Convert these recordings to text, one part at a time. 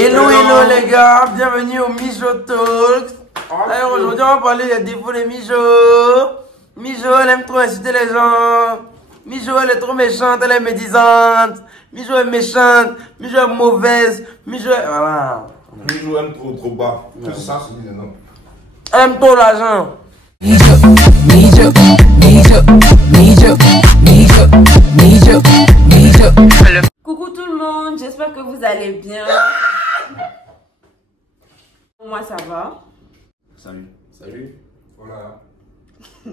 Hello les gars, bienvenue au Mijo Talks. Alors aujourd'hui on va parler des défauts de Mijo. Mijo elle aime trop insulter les gens. Mijo elle est trop méchante, elle est médisante. Mijo est méchante, Mijo est mauvaise. Mijo est... Voilà. Mijo aime trop bas. C'est ça, c'est dit non. Elle aime trop l'argent. Coucou tout le monde, j'espère que vous allez bien. Moi ça va. Salut. Voilà.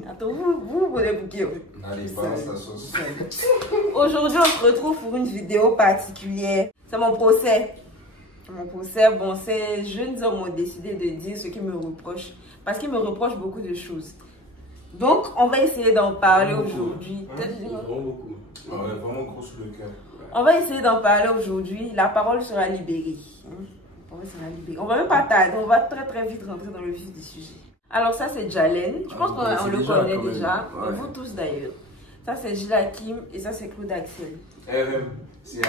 Attends, vous voulez bouquer. Allez, balance la sauce. Aujourd'hui on se retrouve pour une vidéo particulière. C'est mon procès. Bon, ces jeunes hommes ont décidé de dire ce qu'ils me reprochent. Parce qu'ils me reprochent beaucoup de choses. Donc on va essayer d'en parler aujourd'hui. Vraiment beaucoup. On est vraiment gros sur le cœur. On va essayer d'en parler aujourd'hui. La parole sera libérée. On va même pas tarder. On va très vite rentrer dans le vif du sujet. Alors ça c'est Jalen. Je pense qu'on le connaît déjà. Ouais. Vous tous d'ailleurs. Ça c'est Gilakim et ça c'est Claude Axel. RM, c'est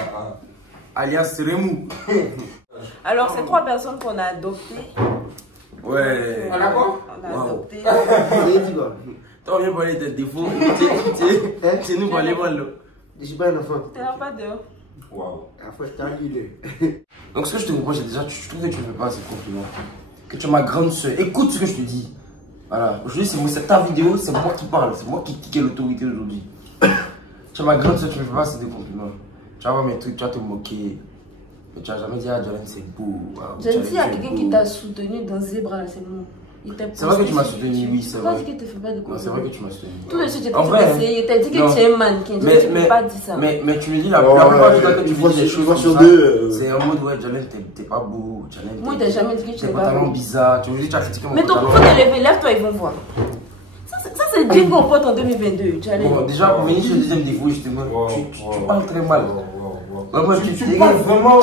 Alias Remou. Alors c'est trois personnes qu'on a adoptées. Ouais. On a quoi? On a adopté. Toi viens parler de défauts. C'est nous parler mal. Je suis pas un enfant. T'es là pas dehors. Waouh. Après, je t'engueule. Donc ce que je te reproche déjà, je trouve que tu ne fais pas assez de compliments. Que tu es ma grande soeur. Écoute ce que je te dis. Voilà. Aujourd'hui c'est ta vidéo, c'est moi qui parle. C'est moi qui ai l'autorité aujourd'hui. Tu es ma grande soeur, tu ne me fais pas assez de compliments. Tu vas voir mes trucs, tu vas te moquer. Mais tu vas jamais dire, ah Jalen c'est beau. J'ai dit, il y a quelqu'un qui t'a soutenu dans Zebra là, c'est moi. C'est vrai que tu m'as soutenu, oui, c'est vrai. Tu ne te fais pas de compliments. C'est vrai que tu m'as soutenu. Tout le suite, j'ai essayé. Il t'a dit que tu es un mannequin. Tu ne peux pas dire ça. Mais tu me dis la plupart du temps que tu dis des choses sur deux. C'est en mode, ouais, Jalen, t'es pas beau. Moi, il t'a jamais dit que tu t'es n'es pas pas talent beau. bizarre. Tu me dis, tu as critiqué mon Mais ton faut te lever, lève-toi, ils vont voir. Ça c'est Dieu qu'on porte en 2022. Bon, déjà, mais sur le deuxième défaut, justement, tu parles très mal. Tu parles vraiment.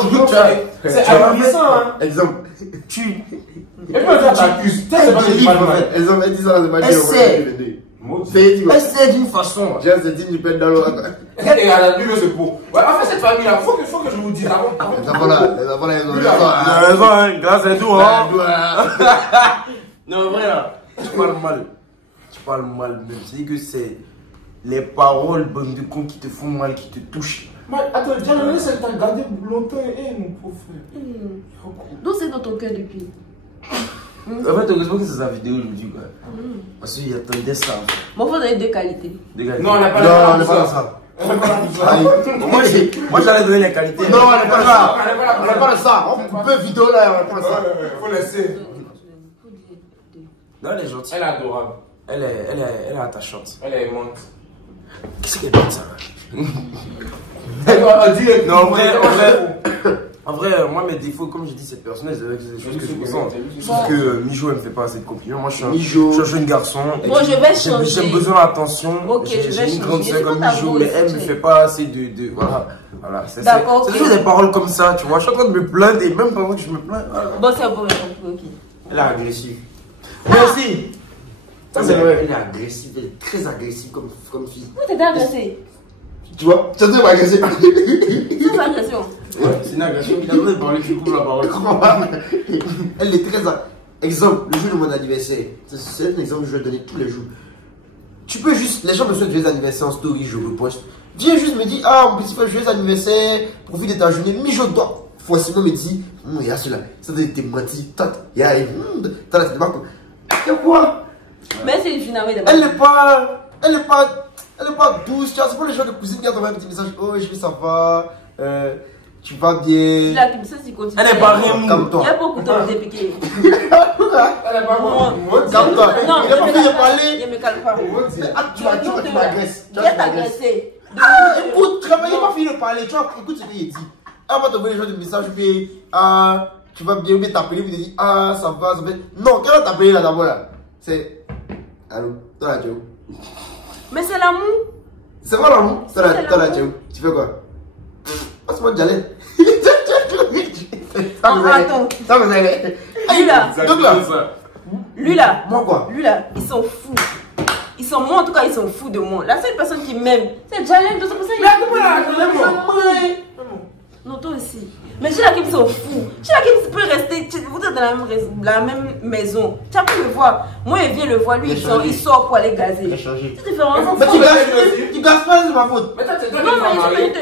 C'est ahurissant, hein. Exemple. Et puis toi, tu accuses. Exemple, elle dit ça, c'est pas Essaie. Essaie d'une façon. J'ai assez dit, tu peux être dans l'eau. Regarde, la Bible, c'est beau. Ouais, en fait, cette famille-là, faut que je vous dise avant. Les enfants là, ils ont raison, hein. Grâce à tout, hein. Non, vrai là, tu parles mal. Tu parles mal même. C'est que c'est les paroles, bonnes de con, qui te font mal, qui te touchent. Mais attends, Jalen, ça t'a gardé longtemps, mon pauvre frère. D'où c'est dans ton cœur depuis? En fait, heureusement que c'est sa vidéo aujourd'hui, quoi. Parce qu'il y a ton destin. Mon frère a deux qualités. Non, on n'a pas ça. Moi, j'allais donner les qualités. Non, on n'est pas là. On n'est pas ça. On peut vidéo là, on n'est pas ça. Faut laisser. Non, elle est gentille. Elle est adorable. Elle est attachante. Elle est aimante. Qu'est-ce qu'elle dit ça? Non, en vrai, moi mes défauts, comme je dis, c'est personnel, c'est des choses que je ressens. Sauf que Mijo, elle me fait pas assez de compliments. Moi, je suis un jeune garçon. Bon, je vais changer. J'ai besoin d'attention. Ok, je vais J'ai une grande changer. soeur comme Mijo, mais elle me fait pas assez de voilà. C'est D'accord. toujours des paroles comme ça, tu vois. Je suis en train de me plaindre et même pendant que je me plains. Bon, c'est bon, ok. Elle est agressive. Merci. Ça, c'est vrai. Elle est agressive, elle est très agressive comme fille. Pourquoi t'es agressé? Tu vois, ça c'est agressif. C'est une agression. Ouais, c'est une agression. Il a besoin de parler, tu coupes la parole. Elle est très. Exemple, le jour de mon anniversaire. C'est un exemple que je vais donner tous les jours. Tu peux juste. Les gens me souhaitent joyeux anniversaire en story, je reposte. Viens juste me dire, ah, mon petit frère, joyeux anniversaire, profite de ta journée. Mais je dois. Forcément me dit, il y a cela. Ça doit être menti. Il y a. T'as c'est pas. Il y a quoi? Mais c'est une finale. Elle n'est pas douce, tu vois, c'est pas le genre de cousine qui a envoyé un petit message. Oh, je vais, ça va, tu vas bien. Elle est pas Remou. Calme-toi. Il y a beaucoup de temps de piquer. Elle est pas bon. Calme-toi. Non, Il a pas fini de parler. Je me calme pas. Tu m'agresses. Tu vas t'agresser. Écoute, il n'a pas fini de parler. Tu vois, écoute ce qu'il dit. Elle va t'envoyer le genre de message, puis, ah, tu vas bien, puis t'appeler, puis te dire, ah, ça va, ça va. Non, quand elle t'appeler là d'abord là, c'est. Allô, toi là, Joe. Mais c'est l'amour. C'est pas l'amour. Toi là, Joe. Tu fais quoi? Passe-moi Jalen. Attends. Ça me fait. Lui là. Donc là. Lui là. Moi quoi? Lui là. Ils sont fous. Moi en tout cas, ils sont fous de moi. La seule personne qui m'aime, c'est Jalen. C'est pour ça qu'il Mais Non, toi aussi. Mais Gilakim sont fous. Gilakim êtes dans la même maison. Tu as pu le voir. Moi, il vient le voir. Lui, il sort pour aller gazer. Il a changé. C'est différent. Mais tu gazes pas, c'est ma faute. Mais toi, tu es Non, mais il te...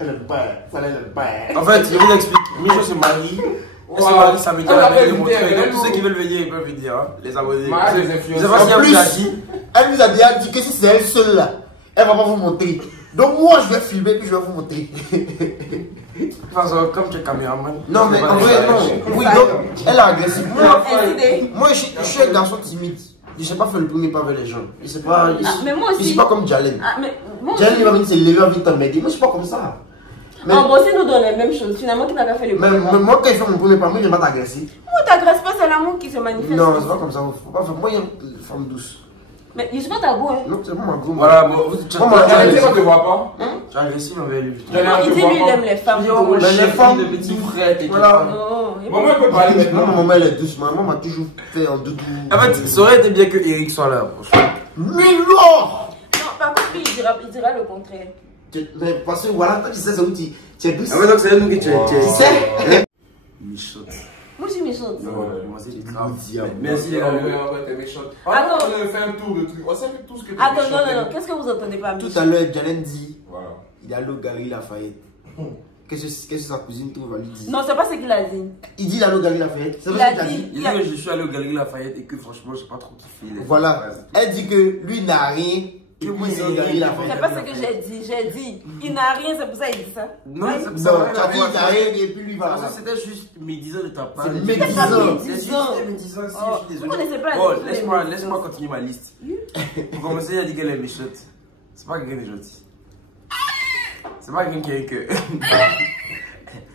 Elle aime pas. Ça l'aime pas. En fait, je vous explique. Mijo se marie. Elle se marie samedi. Elle a de montrer. Donc, tous ceux qui veulent venir, ils peuvent venir. Hein, les abonnés. Je sais pas si elle vous a dit. Elle nous a déjà dit que si c'est elle seule là, elle va pas vous montrer. Donc moi je vais filmer puis je vais vous montrer. De toute façon, comme tu es caméraman. Non mais en vrai non. Oui donc elle a agressé. Moi je suis un garçon timide. Je sais pas faire le premier pas vers les gens. Je sais pas. Mais moi aussi. Je suis pas comme Jalen. Jalen il va venir se lever en vite m'aider. Moi je suis pas comme ça. Mais bon, c'est nous dans les mêmes choses. Finalement, qui n'a pas fait le premier pas. Mais moi quand il fait mon premier pas, moi je vais pas t'agresser. Moi t'agresses pas, c'est l'amour qui se manifeste. Non c'est pas comme ça. Faut pas faire. Moi il y a une femme douce. Mais je suis pas ta go, hein. Non, c'est pas ma go. Voilà, bon, tu ne te vois pas. Tu es agressif envers lui. Il dit lui, il aime les femmes. Mais les femmes de petits frères, voilà. Maman, elle peut parler maintenant. Non, maman, elle est douce. Maman m'a toujours fait en doudou. En fait, ça aurait été bien que Eric soit là. Mais non! Non, par contre, lui, il dira le contraire. Mais parce que voilà, toi, tu sais, c'est où tu es douce. Ah, mais donc, c'est nous que tu es. Tu sais? Michotte. Moi, je suis méchante. Non, moi, c'est grave. Merci, les gars. T'es méchante. Attends. On a fait un tour de trucs. On sait tout ce que tu Attends, non. Qu'est-ce que vous entendez pas, tout à l'heure, Jalen dit Voilà. il est allé au Galerie Lafayette. Qu'est-ce que sa cousine trouve à lui dire? Non, c'est pas ce qu'il a dit. Il dit il est allé au Galerie Lafayette. C'est Il vrai a ce qu'il a dit. dit. Il dit que je suis allé au Galerie Lafayette et que franchement, j'ai pas trop kiffé. Voilà. Elle dit que lui n'a rien. Que moi, il est au Galerie Lafayette. C'est pas ce que j'ai dit. J'ai dit, il n'a rien, c'est pour ça qu'il dit ça. Non, Non, tu as dit il n'a rien et puis lui va. C'était juste médisant de ta part. C'est médisant. C'est juste médisant, si je suis Vous connaissez pas désolé. Bon, laisse-moi continuer ma liste. Pour commencer, il a dit qu'elle est méchante. C'est pas quelqu'un de gentil. C'est pas quelqu'un qui a un cœur.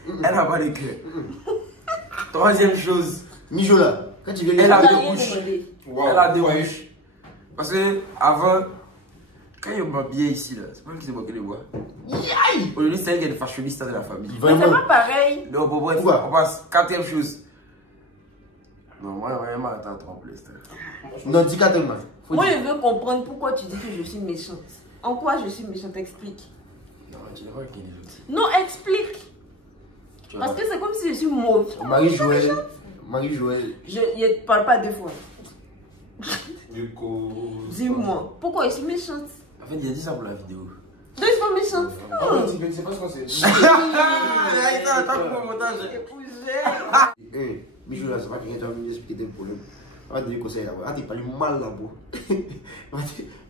Elle n'a pas de cœur. Troisième chose. Mijo là, quand tu viens Elle a Il a deux rien bouches. demandé. Elle a deux bouches. Parce que avant, quand il m'habillait ici, là, c'est pas lui qui s'est moqué de moi. Aujourd'hui, c'est elle qui est le fashionista de la famille. Mais c'est pas pareil. Non, bon, bref, on passe. Quatrième chose. Non, moi, vraiment, attends, trop plus. Non, dis qu'à tellement. Moi, je veux comprendre pourquoi tu dis que je suis méchante. En quoi je suis méchante? Explique. Non, tu n'es pas qu'il est gentil. Non, explique. Parce que c'est comme si je suis mauve. Marie-Joël. Marie-Joël. Je ne parle pas deux fois. Du coup. Dis-moi, pourquoi je suis méchante? En fait, il a dit ça pour la vidéo. Non, je suis pas méchante. Je sais pas ce qu'on s'est dit. Attends pour mon montage. Mijo là, c'est pas quelqu'un qui va venir expliquer tes problèmes. Elle va te donner des conseils là-bas. Elle va te parler mal là-bas. Elle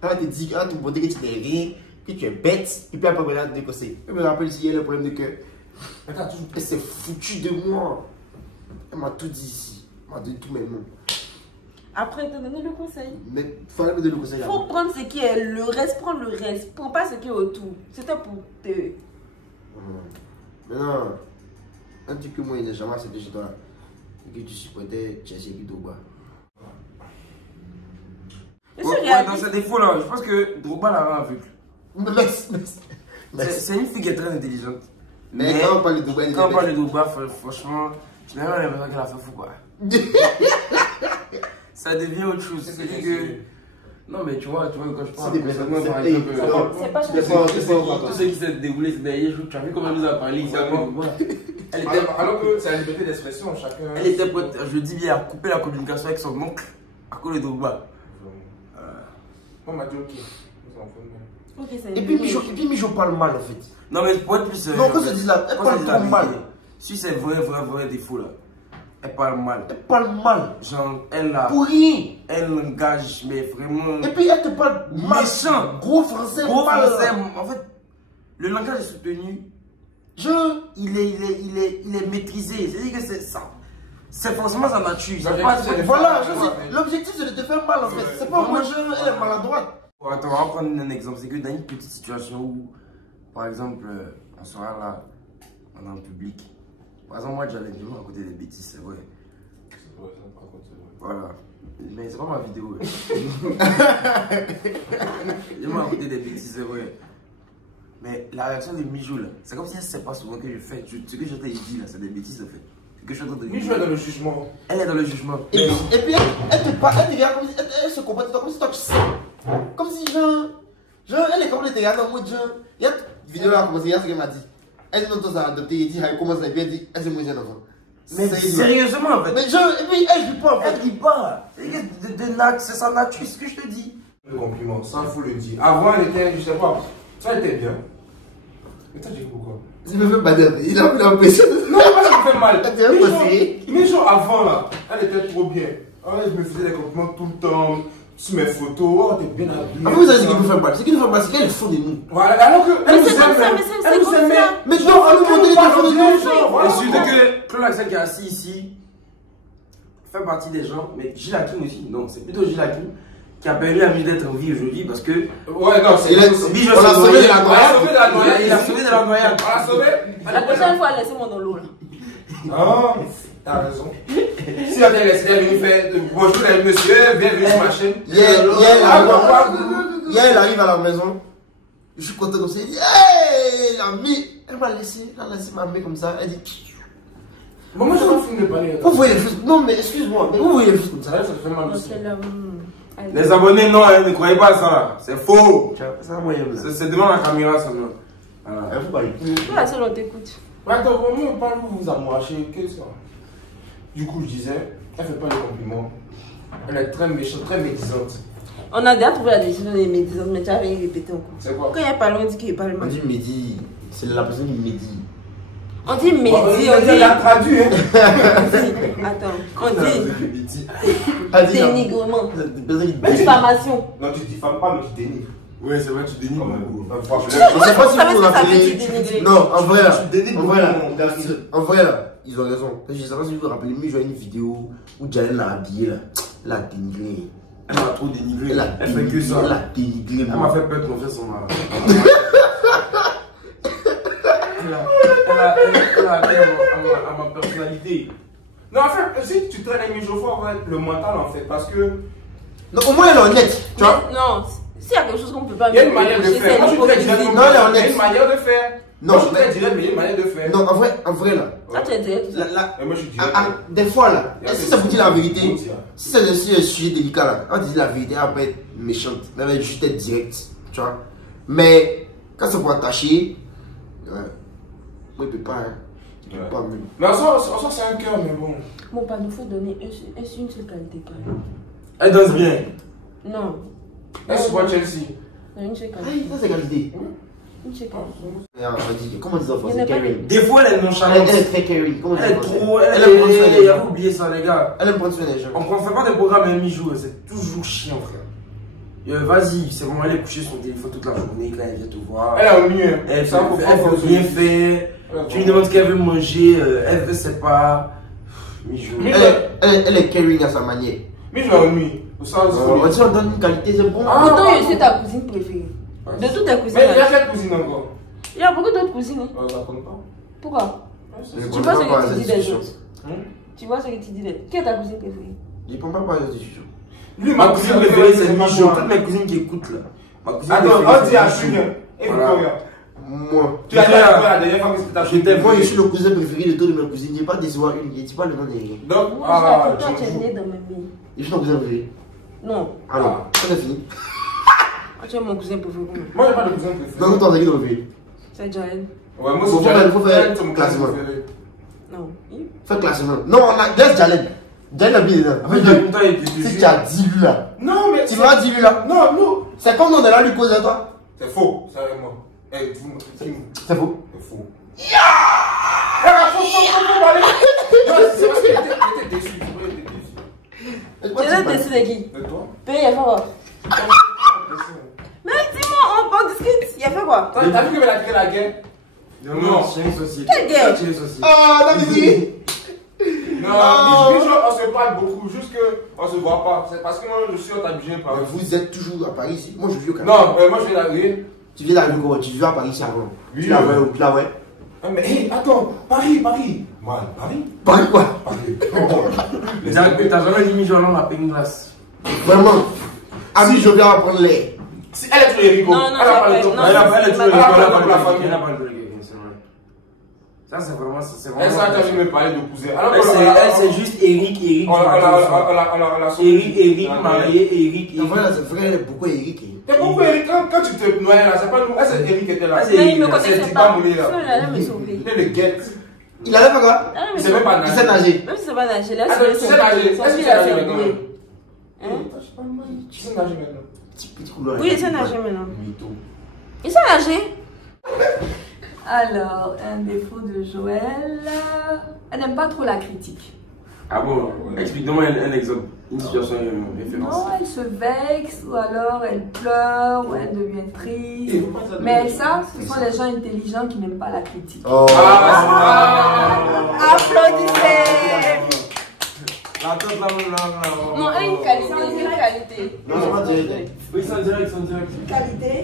va te dire, elle va te montrer que tu n'es rien, que tu es bête. Et puis après, elle va te donner des conseils. Elle me rappelle s'il y a le problème de cœur. Elle s'est foutue de moi. Elle m'a tout dit ici. Elle m'a donné tous mes noms. Après, te donner le conseil. Mais il fallait me donner le conseil. Il faut prendre ce qui est le reste, prendre le reste. Prends pas ce qui est autour. C'était pour te. Mais non, un truc que moi, il n'a jamais accepté chez toi, c'est que tu supportais Chelsea et Drogba. Dans ses défauts là, je pense que Drogba l'a rend aveugle. C'est une fille qui est très intelligente. Mais quand on parle de Drogba, quand on parle de Drogba, franchement, je n'ai pas l'impression qu'elle a fait fou quoi. Ça devient autre chose. C'est que. Non, mais tu vois, quand je parle. C'est pas tout ce qui s'est déroulé ces derniers jours, tu as vu comment elle nous a parlé ici avec Drogba. Alors que c'est une liberté d'expression, chacun. Elle était prête, je dis bien, à couper la communication avec son oncle à cause de Drogba. On m'a dit ok. Et puis Mijo parle mal en fait. Non, mais pour être plus. Non, quand je dis là, elle parle trop mal. Si c'est vrai défaut là, elle parle mal. Elle parle mal. Genre, elle a. Pour rien. Elle engage, mais vraiment. Et puis elle te parle mal. Méchant. Gros français. Gros français. En fait, le langage est soutenu. Il est maîtrisé. C'est-à-dire que c'est ça. C'est forcément sa nature. Voilà, l'objectif c'est de te faire mal en fait. C'est pas moi, elle est maladroite. Attends, on va prendre un exemple. C'est que dans une petite situation où, par exemple, on sera là, dans le public. Par exemple, moi j'allais dire à côté des bêtises, c'est vrai. Voilà. Mais c'est pas ma vidéo. Je vais à côté des bêtises, c'est vrai. Mais la réaction de Mijo là, c'est comme si elle ne sait pas souvent que je fais. Ce que je t'ai dit là, c'est des bêtises en fait. Mijo est dans le jugement. Elle est dans le jugement. Et puis elle te parle, elle te regarde comme si elle se comporte comme si toi tu sais. Comme si genre elle est comme elle te regarde en mode genre. Il y a une vidéo là, il y a ce qu'elle m'a dit. Elle non, toi, ça a adopté. Il dit, comment ça bien dit, elle c'est moi, j'ai un enfant. Mais sérieusement, en fait. Mais genre, et puis elle dit pas, en fait. Elle dit pas. C'est sa nature, ce que je te dis. Le compliment, ça faut le dire. Avant, elle était, je sais pas, ça elle était bien. Mais toi, tu dis pourquoi? Ça me fait pas dire, il a pris l'impression. Non, pas ça me fait mal. Mais genre avant là, elle était trop bien. Elle me faisait des compliments tout le temps. Sur mes photos, oh, t'es bien habillée. Après, vous avez dit qu'il nous fait mal. C'est qu'il nous fait mal, c'est qu'elle font de nous. Voilà, alors que. Mais c'est comme ça, mais c'est comme ça. Mais non, on nous montre des photos de nous. Et surtout que Claude Axel qui est assis ici fait partie des gens, mais Gilles Hakim aussi. Non, c'est plutôt Gilles Hakim qui a permis à Mij d'être en vie aujourd'hui parce que. Ouais, non, c'est. On l'a sauvé de la noyade. Il a sauvé de la noyade. On l'a sauvé. La prochaine fois, laissez-moi dans l'eau là. Ah, t'as raison. Si on t'a laissé venir faire bonjour monsieur, bienvenue sur ma chaîne. Hier, il arrive à la maison. Je suis content comme ça. Il dit, hey, l'ami. Elle m'a laissé ma main comme ça. Elle dit, bon, moi je m'en fous de parler. vous voyez les choses. Non, mais excuse-moi, mais vous voyez les choses comme ça. Ça te fait mal aussi. Les abonnés, non, ne croyez pas ça là. C'est faux. C'est un moyen. C'est devant la caméra seulement. Elle faut parler. Toi, seule on t'écoute. Attends, comment vous amourachez? Qu'est-ce que ça? Du coup, je disais, elle fait pas de compliments. Elle est très méchante, très médisante. On a déjà trouvé la décision des médisants, mais tu avais répété encore. C'est quoi? Quand il y a pas long, on dit qu'il n'y a pas le On mal. dit Mehdi. C'est la personne qui Mehdi. On dit Mehdi, on Elle a dit. traduit, hein? Attends, on dit Elle dit dénigrement, Mais tu diffamation. non, tu diffames pas, mais tu dénigres. Oui, c'est vrai, tu dénigres. Je sais pas si Vous savez vous ce que ça veut rappelez. dire dénigrer? Non, en vrai là. Tu dénigres En vrai là. beaucoup. En vrai là. Ils ont raison. Je sais pas si vous vous rappelez, mais je vois une vidéo où Jalen l'a habillé là. Elle a dénigré. Elle m'a trop dénigré. Elle Elle fait que ça. Elle a dénigré. Elle m'a fait peur de confiance en moi. Elle a à ma personnalité. Non, en fait, si tu traînes les mises au fond, le mental en fait, parce que. Non, au moins elle est honnête. Tu vois? Non, s'il y a quelque chose qu'on peut pas Il y a une manière de faire. Moi, je suis très direct. Non, elle est honnête. Il y a une manière de faire. Non, Moi, je suis très direct, mais il y a une manière de faire. Non, en vrai là. Ça, tu es direct. Mais moi, je suis direct. Des fois là, si ça vous dit la vérité, Faut dire. si c'est un sujet délicat là, on dit la vérité, elle va être méchante, elle va juste être directe, tu vois. Mais quand ça pour attacher, ouais, moi il peut pas, hein. Il peut Ouais. pas même. Mais en soi, c'est un cœur, mais bon. Bon, pas nous faut donner une seule qualité quand même. Elle danse bien. Non. Elle supporte Chelsea. Non, une seule Ah, qualité. ça c'est qualité. Une seule qualité. On dit, comment on dit ça en Il y en français? a pas Caring. Des fois, elle est nonchalante. Elle est très caring. Comment on dit Elle ça est en français? trop. Elle aime prendre soin des Elle gens. a oublié ça, les gars. Elle aime prendre soin des gens. On ne fait pas des programmes à mi-jour, c'est toujours chiant, frère. Vas-y, c'est bon, elle est couchée sur son téléphone toute la journée quand elle vient te voir. Elle est au mieux. Elle Ça, faut veut bien faire. Tu lui demandes ce qu'elle veut manger, elle veut, c'est pas. Mi-jour. Elle est caring à sa manière. Mais je l'ennuie. Ça, On dit on donne une qualité, c'est bon. Ah. Pourtant, je suis ta cousine préférée. De toutes tes cousines. Mais il y a quelle cousine encore? Il y a beaucoup d'autres cousines. hein. On ne raconte pas. Pourquoi? Je Tu comprends vois ce pas que tu la dis des discussion. autres. Tu vois ce que tu dis des autres. Qui est ta cousine préférée? Je ne comprends pas la discussion. Lui, Ma cousine préférée, c'est moi. Mi-jour. Toutes mes cousines qui écoutent là. Ma cousine Attends, préférée, on dit à c'est Julien. Et Voilà. Victoria. Moi. Tu as dit à quoi la dernière fois que c'était ta Je t'aime. Moi, je suis le cousin préféré de tous mes cousines. Je n'ai pas décevoir une. Je ne dis pas le nom de rien. Donc, Moi, ah, toi, tu es né dans ma vie. Je suis ton cousin préféré. Non. Alors, ça c'est fini. Ah, tu es mon cousin préféré. moi, j'ai pas de cousin préféré. Donc, toi, t'as qui ton préféré? C'est Jaël. Ouais, moi, Faut c'est faire- Jaël. faut faire Jaël, c'est mon cousin classement. préféré. Non. Fais classement. Non, on a. Laisse Jalen. Jalen a bien dedans. En fait, j'ai longtemps été Si tu as 10 vues là. Non, mais. Tu vas 10 vues là. Non, non. C'est comme on est là, lui cause à toi. C'est faux, sérieusement. Eh, C'est faux. c'est faux. Faut parler. Non, c'est parce qu'il était déçu. Il était déçu. Tu es déçu de qui? De toi? Paye, il a fait quoi? Mais dis-moi, on discute. Il a fait quoi? T'as vu qu'il a créé la guerre? Non, c'est une société. Quelle guerre? C'est une société. Ah, t'as dit. Non, Non. mais on se parle beaucoup, juste qu'on se voit pas. C'est parce que moi je suis habitué par. Vous êtes toujours à Paris ici. Moi, je vis au Canada. Non, moi je viens d'arriver. Tu viens d'arriver comment? Tu vis à Paris ici avant. Oui, Tu l'as oui. vu où? Tu l'as vu? Mais hé, attends, Paris. Moi, Paris? Paris quoi? Paris. T'as jamais dit Mi-jour, on a payé une glace. Vraiment. Ami, je viens apprendre l'air. Si elle est toujours Erico, Non, non, elle a c'est pas vrai, le temps. non. Elle est toujours Elle a pas elle le a temps pour la pas famille. elle a pas le temps, c'est vrai. Ça, c'est vraiment. Elle s'est attendue de me parler de cousin. Alors, Elle, c'est juste Eric. On l'a Eric, marié, Eric. En vrai, là, c'est vrai, elle est beaucoup Eric. T'es beaucoup Eric, hein? quand tu te noyais là, c'est pas nous. C'est Eric qui était là. Mais il me C'est connaissait Tipa pas. Moulé là. Il allait me sauver. Il est le guette. Il allait faire quoi? Il savait pas Il sait nager. nager. Même si c'est pas nager, là, Attends, tu sais nager. Est-ce que tu sais nager maintenant? Hein? Tu sais nager maintenant. Petit couloir. Oui, il sait nager maintenant. Mytho. Il sait nager. Alors, un défaut de Joël. Elle n'aime pas trop la critique. Ah bon? Explique-moi un exemple. Une situation référence. Non, elle se vexe, ou alors elle pleure, ou elle devient triste. Mais ça, ce sont les gens intelligents qui n'aiment pas la critique. Oh. Applaudissez! La tête là, Non, elle a une qualité, c'est une qualité. Non, c'est pas direct. Oui, c'est en direct, c'est en direct. Qualité.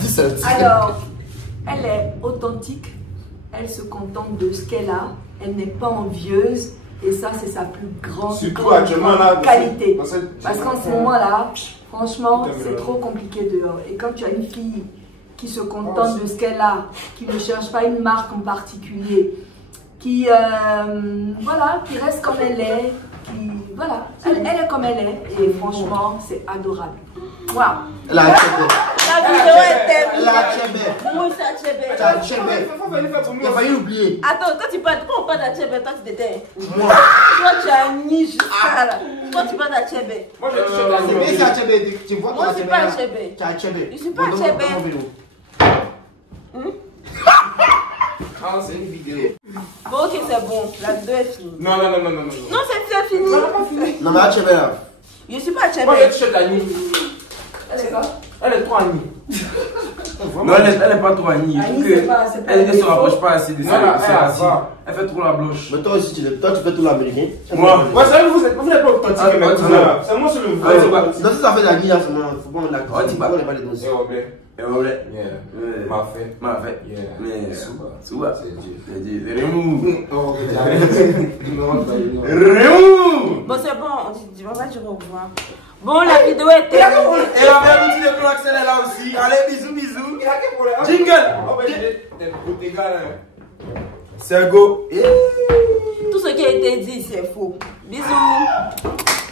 C'est ça. Alors, elle est authentique, elle se contente de ce qu'elle a, elle n'est pas envieuse, et ça, c'est sa plus grande, qualité. Parce qu'en ce moment-là, franchement, c'est trop compliqué dehors. Et quand tu as une fille qui se contente de ce qu'elle a, qui ne cherche pas une marque en particulier, qui, voilà, qui reste comme elle est, qui, voilà, elle est comme elle est, et franchement, c'est adorable. Waouh! La chébé. La vidéo est terminée. La chébé. Moi, ça chébé. La chébé. Il a failli oublier. Attends, toi tu parles, quand on parle d'Achebe, toi tu t'étais. Moi. Toi tu as niche ça là. Toi tu parles d'Achebe. Moi j'ai touché la C'est bien, c'est la chébé. Tu vois Moi je suis pas Achebe. Tu as chébé. Je suis pas Achebe. Ah, c'est une vidéo. Bon, ok, c'est bon. La vidéo est finie. Non. Non, c'est fini. Non, mais la chébé là. Je suis pas Achebe. Moi j'ai touché la nuit. Elle est quoi? Elle est trop amie. Non, elle est pas trop Annie. Annie, c'est pas- c'est pas Elle ne se défaut. rapproche pas assez de Non, non, ça. va. Elle fait trop la blanche. Mais toi aussi, toi, tu fais tout l'américain. Moi. Ouais, c'est vrai, vous n'êtes pas authentique. Ah, mais ah, tout ah, ça. C'est moi sur le Ah, c'est pas- vrai. Non, si ça fait la vie, là, c'est moi. Faut pas mettre la Ah, tu vas- Faut pas les dossiers. Eh, Robert. Et voilà. Yeah. M'a fait. M'a fait. Yeah. Mais. Souba. Souba. C'est Dieu. C'est Dieu. C'est Rémou. Oh, ok, arrête. Il me rentre pas, il me rentre. Rémou. Bon, c'est bon, on va dire au revoir. Bon, la vidéo est terminée. Et la mère d'outil de Cloax, elle est là aussi. Allez, bisous, bisous. Il a quel problème? Jingle. Oh, mais j'ai des gars là. C'est un go. Tout ce qui a été dit, c'est faux. Bisous.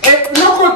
Eh, non,